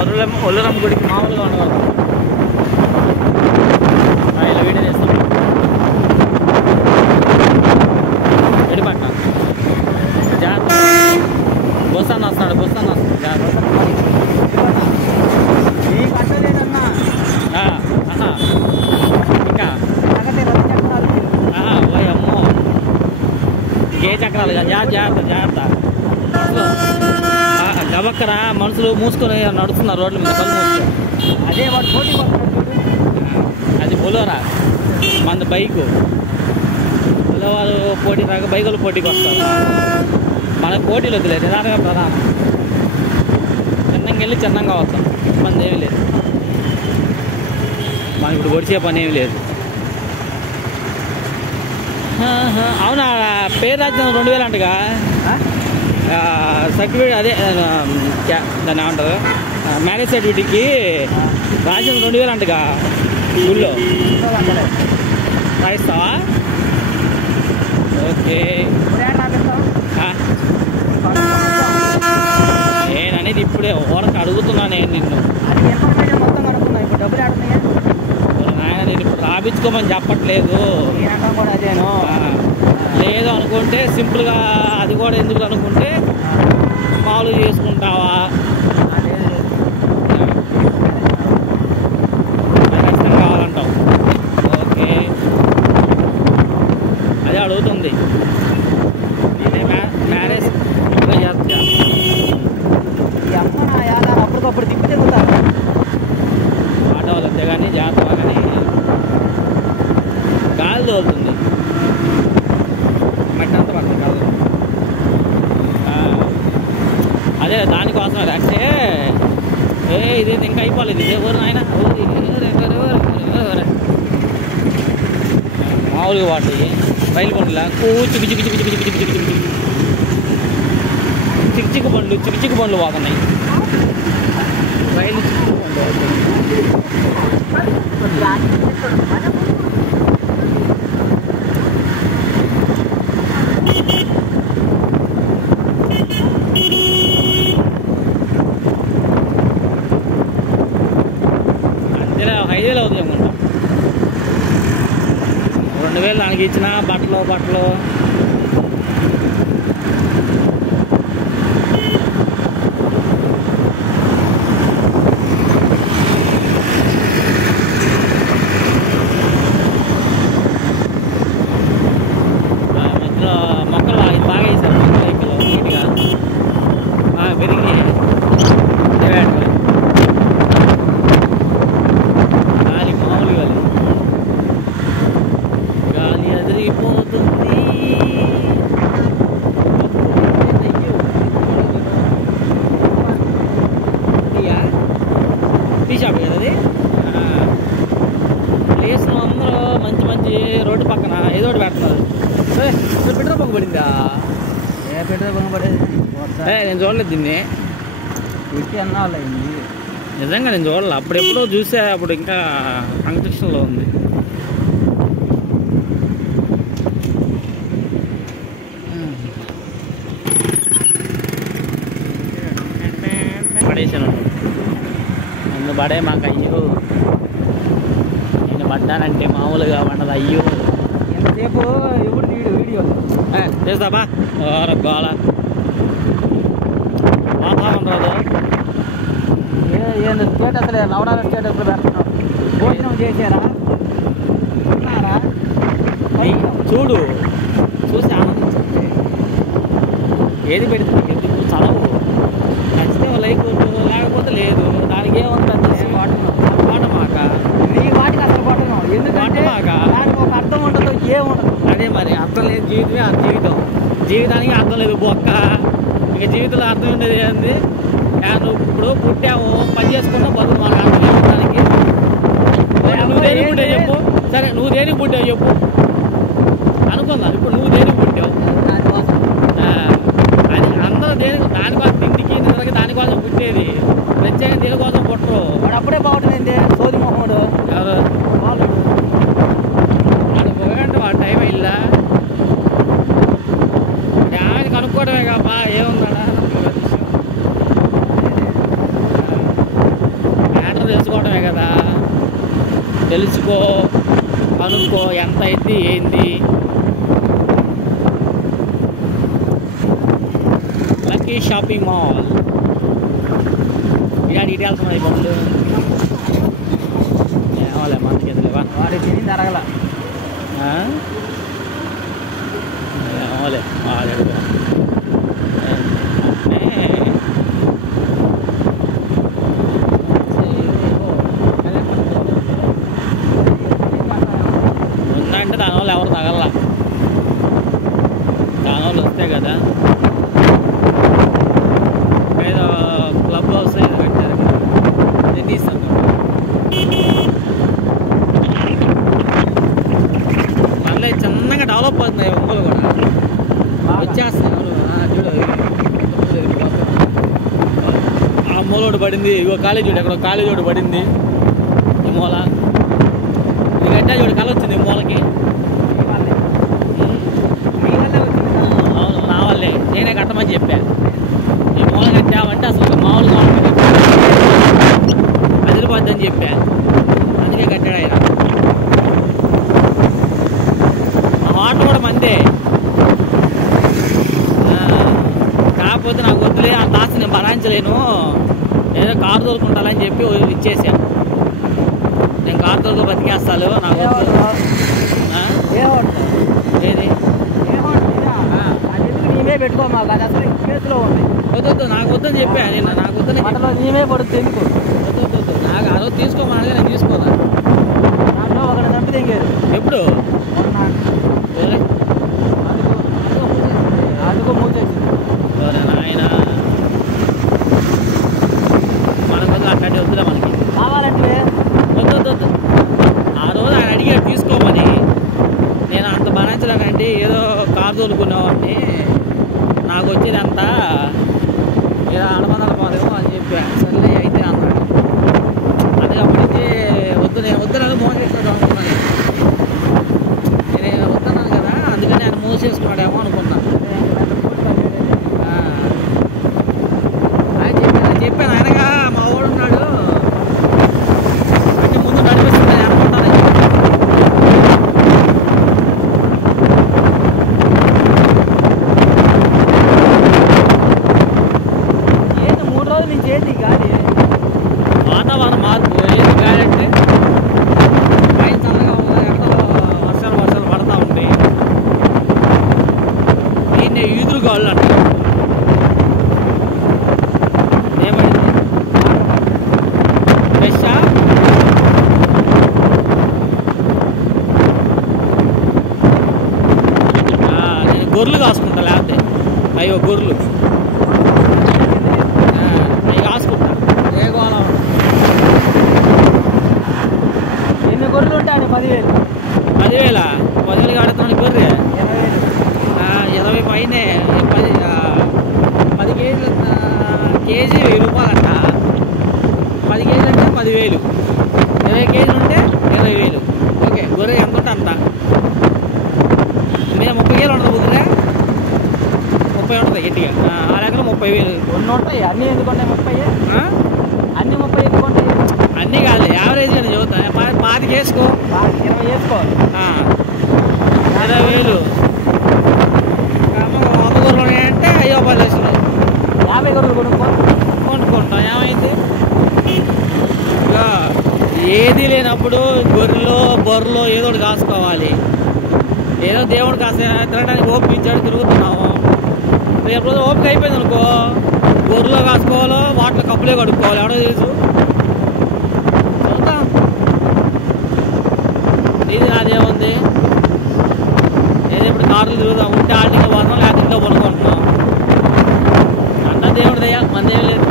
ఒల్లరమ్మ గుడికి మామూలుగా ఉండగలరు. ఇలా వీడియో చేస్తాం. ఎడిపట్న జాగ్రత్త, బస్ అన్న వస్తాడు, బస్ అన్న వస్తాడు, జాగ్రత్త. ఇంకా ఓ అమ్మో, ఏ చక్రాలు జాగ్రత్త జాగ్రత్త. గబక్కరా మనుషులు మూసుకొని నడుస్తున్నారు రోడ్ల మీద, కళ్ళు మూసుకొని. అదే వాడు పోటీ అది బొలోరా, మన బైకు. బొలోవారు పోటీ రాక బైకులు పోటీకి వస్తారు. మనకు పోటీలు వద్దులేదు, నిదానంగా ప్రధానం. చిన్నంగా వెళ్ళి చిన్నంగా వస్తాం, ఇబ్బంది ఏమీ లేదు. మనకి ఇప్పుడు ఒడిచే పని ఏమి లేదు. అవునా, పేరు రాజ్యం 2000 అంటగా సర్టిఫికేట్, అదే దాన్ని ఏమంటారు, మ్యారేజ్ సర్టిఫికేట్కి రాజ్యం 2000 అంటగా ఊళ్ళో రాయిస్తావా? ఓకే. నేననేది ఇప్పుడే ఓరకు అడుగుతున్నా నేను నిన్ను. నాయన నేను ఇప్పుడు రాపించుకోమని చెప్పట్లేదు. లేదు అనుకుంటే సింపుల్గా అది కూడా ఎందుకు అనుకుంటే మామూలుగా చేసుకుంటావా? ఖచ్చితంగా కావాలంటావు. ఓకే, అదే అడుగుతుంది. నేనే మ్యారేజ్ చేస్తా. అప్పటికప్పుడు తిప్పి తిరుగుతారు ఆటో వాళ్ళు అంతే, కానీ జాగ్రత్త. కానీ గాలి తోలుతుంది, మట్టి అంతా పడుతుంది కాదు. అదే దానికోసం అంటే ఇది ఇంకా అయిపోలేదు. ఇదే ఊరు నాయన, మామూలుగా వాటి రైలు బండ్లా చిక్కు చిక్కు చిక్కు చిక్కు చిక్కు చిక్కు చిక్కు చిక్కు చిక్కు బండ్లు, చిక్కు చిక్కు బండ్లు పోతున్నాయి. రైలు చిక్కు బండ్లు. అంతేలా 5000 అవుతుంది అనుకుంటా. 2000 దానికి ఇచ్చిన బట్టలు మధ్యలో మొక్కలు బాగా వేసారు. మొక్కలు నీట్గా పెరిగి గాలి మామూలుగా గాలి అదిరిపోతుంది. టీ షాప్ కదా అది. ప్లేస్లో అందరూ మంచి మంచి రోడ్డు పక్కన ఏదో ఒకటి పెడుతున్నారు. పెట్రోల్ బంక్ పడిందా? ఏ పెట్రోల్ బంక్ పడేది నేను చూడలేదు దీన్ని. అన్నాళ్ళు నిజంగా నేను చూడలేదు. అప్పుడెప్పుడో చూసా, అప్పుడు ఇంకా కన్స్ట్రక్షన్లో ఉంది. పడేసాను నన్ను పడే మాకు. అయ్యో, నేను పడ్డానంటే మామూలుగా పడ్డదు. అయ్యో, ఎంతసేపు ఎప్పుడు వీడియో చేస్తాబా గోళ వాతావరణం రాదు. ఏంది స్టేటస్లే, నవరాల స్టేటస్లు పెడుతున్నాం. భోజనం చేశారా, ఉన్నారా? చూడు, చూసి ఆనందించండి. ఏది పెడితే ఎందుకు చదవు, నచ్చితే లైక్ కొట్టు, లేకపోతే లేదు. దానికి ఏముంది వాటమాక. ఈ వాటికి అసలు పట్టను, ఎందుకంటే దానికి ఒక అర్థం ఉండదు, ఏముండదు. అదే మరి, అర్థం లేదు జీవితమే. ఆ జీవితానికి అర్థం లేదు బొక్క. ఇంకా జీవితంలో అర్థం ఉండేది ఏంది? నువ్వు ఇప్పుడు పుట్టాము, పని చేసుకున్నా బతుకు. మనకు అర్థం ఏముందానికి? నువ్వు దేనికి పుట్టావు చెప్పు. సరే, నువ్వు దేనికి పుట్టావు చెప్పు అనుకుందా. ఇప్పుడు నువ్వు దేనికి పుట్టావు? అది అందరూ దేనికి, దానికోసం తిండికి నిజంగా దానికోసం పుట్టేది. ప్రత్యేకంగా దేనికోసం పుట్టరు. వాడు అప్పుడే బాగుంటుంది సోది మొహముడు. ఎవరు వాడు పోయంటే వాడు టైం అయిందా? దానికి అనుకోవడమే కాపా, ఏముందా? కోసమే కదా. తెలుసుకో, కనుక్కో ఎంత అయింది ఏంది. Lucky shopping mall. ఇలాంటి డీటెయిల్స్ ఉన్నాయి బొమ్మలు. ఏమోలే మనకి ఎదులేవా, వాడి తిని జరగల. ఏమోలే వాడు ఉందంటే దానివల్ల ఎవరు తగల. దానివల్ల వస్తే కదా. ఏదో క్లబ్ హౌస్ ఏదో కట్టారు కదా, నేను తీస్తాను. మళ్ళీ చిన్నగా డెవలప్ అవుతున్నాయి ఒంగోలు కూడా. వచ్చేస్తున్నారు చూడు. ఆ మూలోడు పడింది. ఇగో కాలేజ్ చూడు, ఎక్కడ కాలేజ్ ఒకటి పడింది ఈ మూల. ఇది కట్టా చూడు, కళ వచ్చింది ఈ మూలకి. అవును, నా వాళ్ళే, నేనే కట్టమని చెప్పా. ఈ మూల కట్టామంటే అసలు మామూలుగా అదిరిపోద్దని చెప్పా, అందుకే కట్టాడు ఆయన. వాటర్ కూడా మందే. కాకపోతే నాకు వద్దులే, ఆ దాసి నేను భరాంచలేను, ఏదో కారు తోలుకుంటానని చెప్పి ఇచ్చేసాను. నేను కారు తోలుకు బతికేస్తాను, నాకు ఏది నీమే పెట్టుకో, మాకు అది అసలు కేసులో ఉంది. వద్దు, నాకు వద్దని చెప్పా. నేను నాకు వద్దని మనలో నీమే పడుతుంది ఎందుకు. వద్దు, నాకు ఆ రోజు తీసుకోమని నేను తీసుకోదా. దాంట్లో ఒకటి చంపితే ఇంకేది. ఎప్పుడు అందుకు మూసేసింది. ఆయన మనకు వద్దు, అట్లాంటి వద్దులే మనకి. కావాలంటే వద్దు. ఆ రోజు ఆయన అడిగాడు తీసుకోమని. నేను అంత భరించలేకండి, ఏదో కారు తోలుకునేవాడిని, నాకు వచ్చేది అంతా ఏదో అడపదడపోదేమో అని చెప్పా. సర్లే అయితే అన్నాడు. అదే అప్పటి నుంచి నేను వద్దునని మోసం చేసినాడు అనుకున్నాను. నేను వద్దన్నాను కదా, అందుకని ఆయన మోసేసుకున్నాడేమో అనుకున్నాను. చెప్పాను ఆయనగా, మా వాడు ఉన్నాడు అంటే ముందు నడిపిస్తుంది అనుకుంటాను. ఏంటి 3 రోజుల నుంచి ఏంటి గాలి? వాతావరణం మార్పు. ఏంటి గాలి అంటే పైన చల్లగా ఉంది, ఎక్కడో వర్షాలు పడతా ఉంటాయి. దీన్ని ఈదురు గాళ్ళు అంటారు. ఏమైంది ఫ్రెషా? నేను గొర్రెలు కాసుకుంటా, లేకపోతే అయ్యో గొర్రెలు అవి కాసుకుంటా. ఏ గోళం ఎన్ని గొర్రెలు ఉంటాయి? 10,000. 10,000 కడుతున్నాను గొర్రె. 20,000. 20 పైనే. 10 కేజీలు కేజీ 1000 రూపాయలంట. 10 కేజీలు అంటే 10,000. 20 కేజీలు ఉంటే 20,000. ఓకే, గొర్రె ఎంత ఉంటే అంత. మేము 30 కేజీలు ఉంటుంది కుదిరే, 30 ఉంటుంది గట్టిగా. ఆ లెక్కలో 30,000. కొన్ని ఉంటాయి, అన్నీ ఎందుకుంటాయి 30? అన్నీ 30 ఎందుకుంటాయి? అన్నీ కాదు, యావరేజ్ అని చదువుతా. 5 చేసుకో, 20 వేసుకో. 20,000. 100 గొర్రెలు ఉన్నాయంటే అయ్యో 10 లక్షలు. 50 గొర్రెలు కొనుక్కుంటాం. ఏమైంది? ఇక ఏది లేనప్పుడు బొర్రెలో ఏదో ఒకటి కాసుకోవాలి. ఏదో దేవుడు కాస్త తినడానికి ఓపికించాడు, తిరుగుతున్నాము. రేపు రోజు ఓపిక అయిపోయింది అనుకో, గొర్రెలో కాసుకోవాలో వాటిలో కప్పులే కడుక్కోవాలి. ఎవడో తెలుసు. చూద్దాం, ఇది నాదేముంది. ఏదో ఇప్పుడు కార్లు తిరుగుదాం, ఉంటే ఆటగా పోతాం, లేకపోతే ఇంట్లో పడుకుంటున్నాం. అంతా దేవుడు దయ, మందేం లేదు.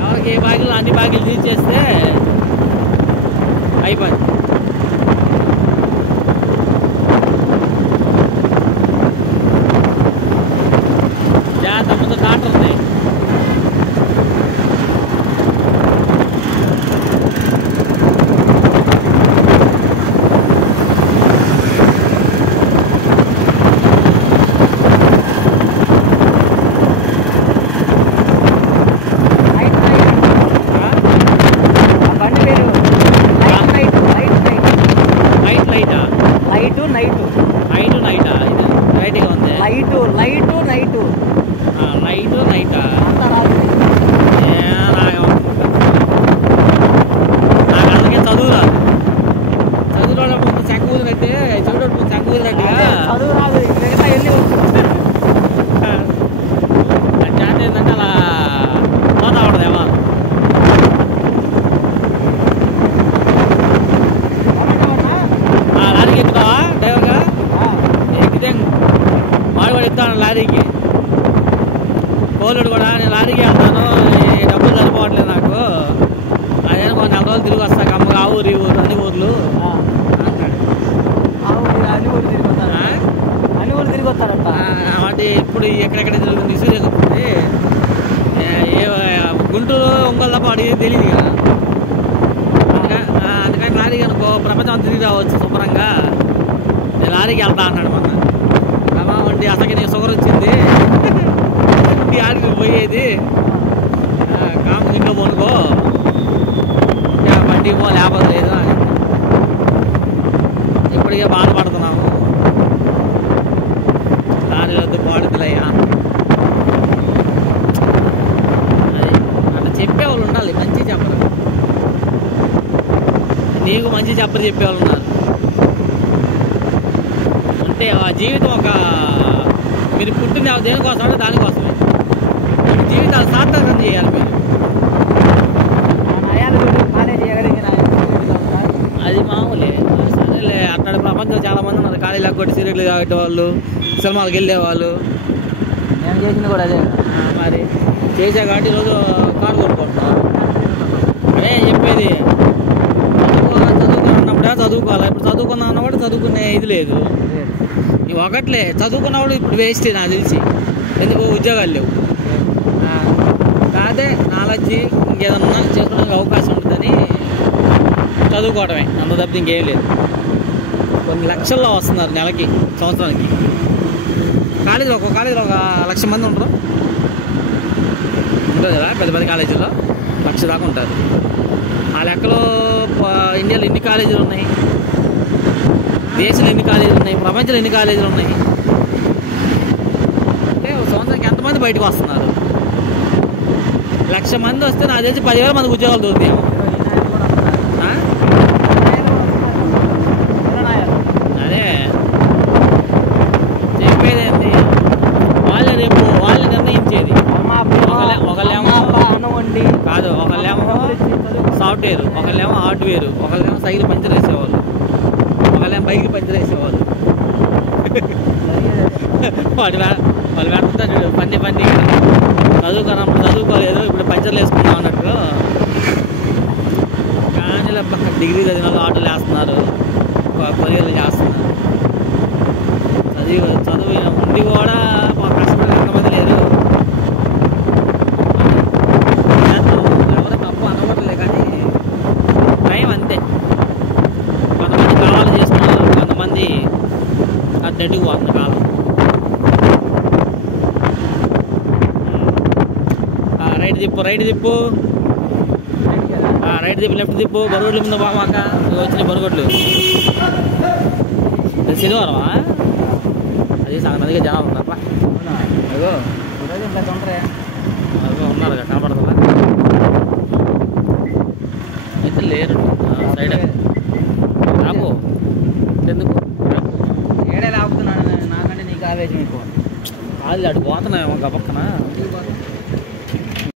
ఎవరికి ఏ బాగిలు అన్ని బాగిలు తీసేస్తే అయిపోయింది. జాగ్రత్త, ముందు డాక్టర్ ఉంది. లైటు నైటు నైట్ నైటా అంతా రాదు. నాకు అందుకే చదువు రాదు. చదువులో ముందు చెక్క ఊదినట్టే చెవిలో ముందు చెక్క ఊదినట్టుగా చదువు రాదు, మిగతా వెళ్ళి వచ్చు. చేత ఏంటంటే అలా పోతా ఉండదు ఏమో. లారీకి ఎక్కుతావా డ్రైవర్గా? ఎక్కితే వాడు కూడా ఎక్కుతాను లారీకి. కోలుడు కూడా నేను లారీకి వెళ్తాను, డబ్బులు సరిపోవట్లేదు నాకు, అదే కొన్ని 4 రోజులు తిరిగి వస్తా కమ్మగా ఆ ఊరు ఈ ఊరు అన్ని ఊర్లు అంటాడు. అన్ని ఊరు తిరిగి వస్తారు, అన్ని ఊరు తిరిగి వస్తారంట. అంటే ఇప్పుడు ఎక్కడెక్కడ తిరుగుతుంది ఇష్యూ జరుగుతుంది. గుంటూరు ఒంగోలు తప్ప అడిగి తెలియదు కదా. అందుకని లారీకి అనుకో ప్రపంచం అంతా తిరిగి రావచ్చు శుభ్రంగా. నేను లారీకి వెళ్తా అన్నాడు మొన్న. అమ్మా వండి అసలు నీకు షుగర్ వచ్చింది, ఆడికి పోయేది కాము ఇంట్లో పోనుకో, బండికి పో లేకపోతే లేదు అని ఇప్పటికే బాధపడుతున్నాము. లారీ వద్దు పాడుతులయ్యా. అది అట్లా చెప్పేవాళ్ళు ఉండాలి, మంచి చెప్పరు. నీకు మంచి చెప్పరు చెప్పేవాళ్ళు ఉన్నారు. అంటే ఆ జీవితం ఒక మీరు పుట్టింది దేనికోసం అంటే దానికోసమే. జీవితాలు సార్థకం చేయాలి మీరు. అది మామూలే, సరేలే. అట్లాంటి ప్రపంచంలో చాలా మంది ఉన్నారు ఖాళీ లేకపోతే సీరియట్లు తాగేట వాళ్ళు, సినిమాలకు వెళ్ళేవాళ్ళు. నేను చేసింది కూడా అదే. మరి చేసా కాబట్టి ఈరోజు కారు కొనుక్కుంటున్నాం. అదే చెప్పేది, చదువుకున్నప్పుడే చదువుకోవాలి. ఇప్పుడు చదువుకున్నా అన్నవాడు చదువుకునే ఇది లేదు. ఇవి ఒకట్లే చదువుకున్నవాడు ఇప్పుడు వేస్ట్ నాకు తెలిసి. ఎందుకు ఉద్యోగాలు లేవు. కాదే నాలెడ్జి ఇంకేదన్నా చేసుకోవడానికి అవకాశం ఉంటుందని చదువుకోవడమే, అంత తప్పితే ఇంకేం లేదు. కొన్ని లక్షల్లో వస్తున్నారు నెలకి, సంవత్సరానికి. కాలేజీలో ఒక కాలేజీలో 1,00,000 మంది ఉంటారు ఉంటుంది కదా. పెద్ద పెద్ద కాలేజీల్లో 1,00,000 దాకా ఉంటారు. ఆ లెక్కలో ఇండియాలో ఎన్ని కాలేజీలు ఉన్నాయి, దేశంలో ఎన్ని కాలేజీలు ఉన్నాయి, ప్రపంచంలో ఎన్ని కాలేజీలు ఉన్నాయి అంటే ఒక సంవత్సరానికి ఎంతమంది బయటకు వస్తున్నారు? 1,00,000 మంది వస్తే నాకు తెలిసి 10,000 మందికి ఉద్యోగాలు దొరుకుతాయి. అదే చెప్పేది ఏంటి, వాళ్ళే రేపు వాళ్ళని నిర్ణయించేది. ఒకళ్ళేమో కాదు, ఒకళ్ళేమో సాఫ్ట్వేర్, ఒకళ్ళేమో హార్డ్వేర్, ఒకళ్ళేమో సైకిల్ పంచర్ వేసేవాళ్ళు, ఒకళ్ళేమో బైక్ పంచర్ వేసేవాళ్ళు. వాళ్ళు పెడుతుంటారు పని చదువుకున్నప్పుడు చదువుకోలేదు, ఇప్పుడు పంచర్లు వేసుకున్నాం అన్నట్లు. కానీ డిగ్రీ చదివిన వాళ్ళు ఆటోలు వేస్తున్నారు, కొరియర్లు చేస్తున్నారు. చదువు ఉండి కూడా కష్టపడి ఎంతమంది లేరు. ఎవరు తప్పు అనవట్లే, కానీ టైం అంతే. కొంతమంది కావాలి చేసుకున్నారు, కొంతమంది అద్దెంటికి పోతుంది కాలం. రైట్ తిప్పు, రైట్ తిప్పు, రైట్ తిప్పు, లెఫ్ట్ తిప్పు. బరుగొడ్ల ముందు బాగాక వచ్చినాయి బరుగొడ్లు. శనివారమా? అది సగం అదిగా జనాలు ఉన్నారా? అదిగో అదిగో ఉన్నారు కదా, కనపడుతుందా? అయితే లేరు సైడ్ రాపు. ఎందుకు ఏడే లాగుతున్నాను, నాకంటే నీకు ఆవేశం ఎక్కువ. కాదు అటు పోతున్నాయేమో గబక్కన.